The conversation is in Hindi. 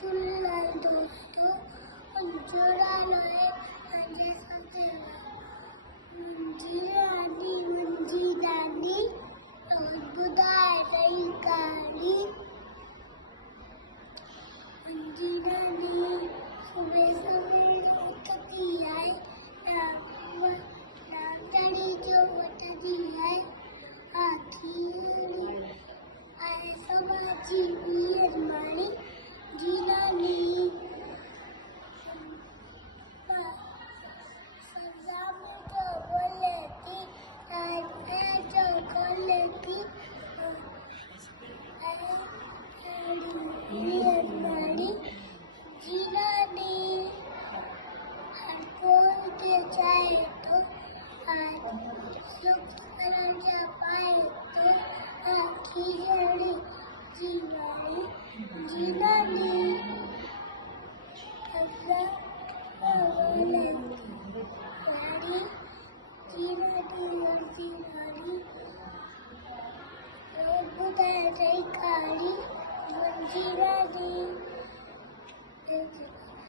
चुल्ला दोस्तों अंजोरा लाए अंजे सजे मंजी दानी और बुदाई रही गाड़ी मंजी दानी सुबह उठती है रामचंद्री जो उठती है आखिर आए समाजी वीर मानी जीनानी सजामी जो बोले थी जो बोले थी वीर मानी जीनानी हर कोई के चाहे तो सुख जा पाए तो आखिर जीवानी जीनानी बुदाई रही गाड़ी मंजी दानी